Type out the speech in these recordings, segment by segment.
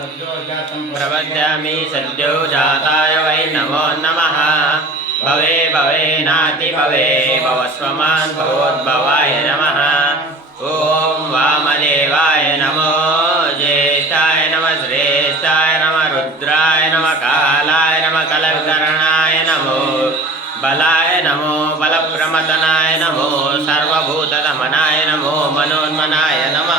प्रवद्यामि सद्यो जाताय वै नमो नमः। भवे भवे, नाति, भवे, भवस्वमान् भवोद्भवाय नमः। ॐ वामदेवाय नमो, ज्येष्ठाय नमः श्रेष्ठाय नमः रुद्राय नमः कालाय नमः कलविकरणाय नमो, बलाय नमो, बलप्रमदनाय नमो, सर्वभूतदमनाय नमो, मनोन्मनाय नमः।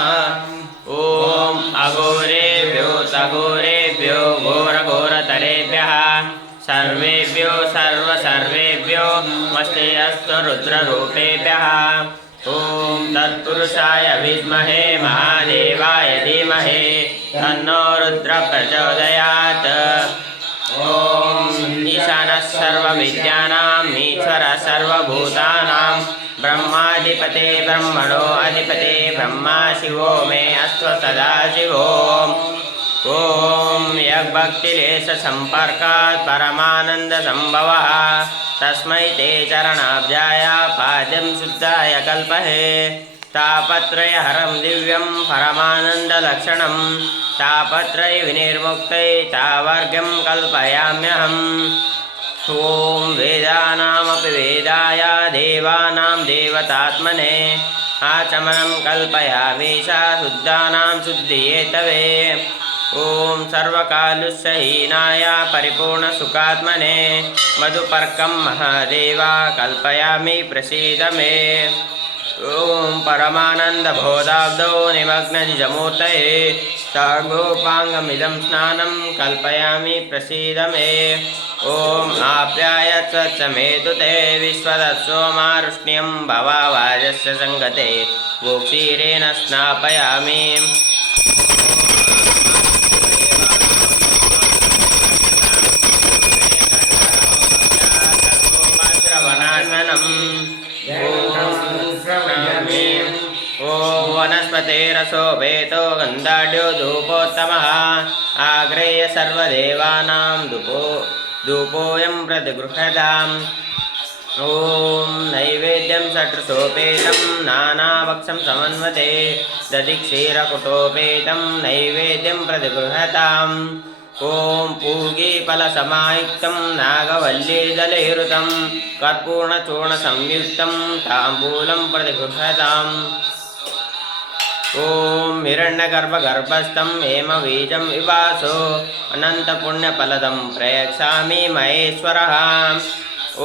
सघोरेभ्यो घोरघोरतरेभ्यः। सर्वेभ्यो सर्वसर्वेभ्यो मस्ते अस्तु रुद्ररूपेभ्यः। ॐ तत्पुरुषाय विद्महे महादेवाय धीमहे। तन्नो रुद्र प्रचोदयात्। ॐ ईशानः सर्वविद्यानाम् ईश्वर ब्रह्माधिपते ब्रह्मणो अधिपते ब्रह्मा शिवो मे अस्तु सदा शिवो। ॐ यग्भक्तिलेशसम्पर्कात् परमानन्दसम्भवः। तस्मै ते चरणाब्जाय पाद्यं शुद्धाय कल्पहे। तापत्रयहरं दिव्यं परमानन्दलक्षणं। तापत्रयविनिर्मुक्तै तावर्गं कल्पयाम्यहम्। ॐ वेदानामपि वेदाय देवानां देवतात्मने आचमनं कल्पयामीशा शुद्धानां शुद्धियेतवे। ॐ सर्वकालुस्सहीनाय परिपूर्णसुखात्मने। मधुपर्कं महादेवा कल्पयामि प्रसीद मे ॐ परमानन्दबोधाब्दौ निमग्ननिजमूर्तये साङ्गोपाङ्गमिदं स्नानं कल्पयामि प्रसीद मे ॐ आप्यायत्स च मेतु ते विश्वदत्सोमारुष्ण्यं भवावाजस्य सङ्गते गोक्षीरेण स्नापयामि ॐ वनस्पतेरसोपेतो गन्धाढ्यो धूपोत्तमः आग्रेय सर्वदेवानां धूपो धूपोऽयं प्रतिगृह्यताम् ॐ नैवेद्यं षट्सोपेतं नानाभक्षं समन्वते दधि क्षीरकुटोपेतं नैवेद्यं प्रतिगृह्यताम् ॐ पूगीफलसमायुक्तं नागवल्लीदलैरुतं कर्पूर्णचूर्णसंयुक्तं ताम्बूलं प्रतिगृह्यताम् ॐ हिरण्यगर्भगर्भस्थं हेमबीजं विवासो अनन्तपुण्यफलदं प्रयच्छामि महेश्वरः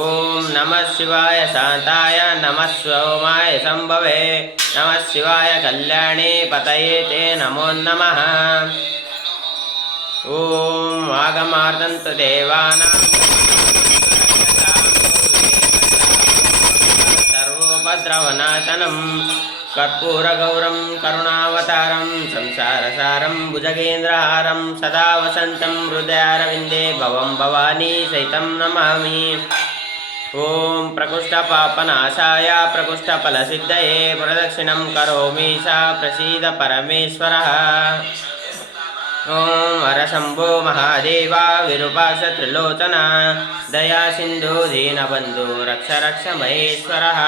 ॐ नमः शिवाय शान्ताय नमः सोमाय सम्भवे नमः शिवाय कल्याणे पतये ते नमो नमः ॐ आगमार्दन्तु देवानां सर्वोपद्रवनाशनं कर्पूरगौरं करुणावतारं संसारसारं भुजगेन्द्रहारं सदा वसन्तं हृदयारविन्दे भवं भवानी सहितं नमामि ॐ प्रकुष्ठपापनाशाय प्रकुष्ठफलसिद्धये प्रदक्षिणं करोमि सा प्रसीद परमेश्वरः ॐ हरशम्भो महादेवा विरूपाश त्रिलोचना दया सिन्धु दीनबन्धु रक्ष रक्ष महेश्वरः